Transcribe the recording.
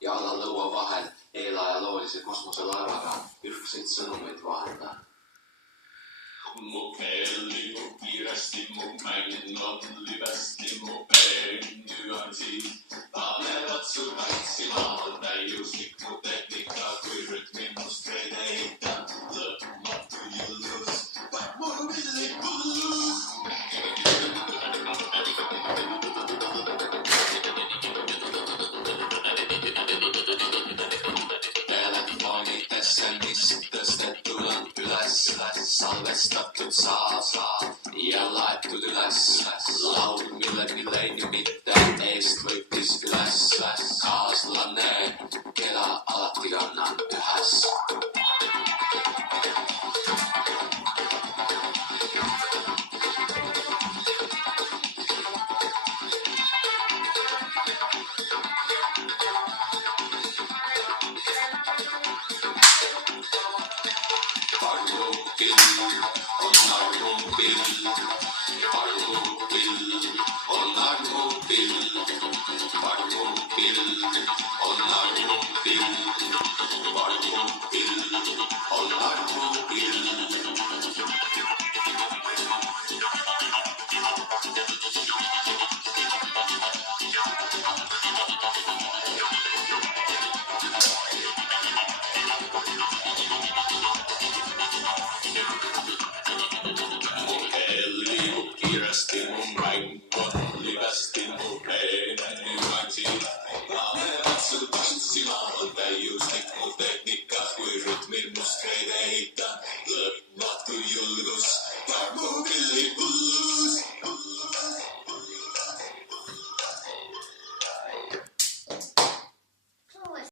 ja alalõua vahel eelajaloolise kosmoselaevaga ürgseid sõnumeid vahendada. Mu keel liigub kiiresti, mu mäng on libesti, mu nüansid panevad su tantsima, täiuslik mu tehnika, kui rütmi mustreid ehitab, lõpmatu jõllus, vaid mul villikus. Telefonidesse, mis tõstetud on üles, salvestatud saab ja laetud üles, laul, milleni mitte eest võttis üles.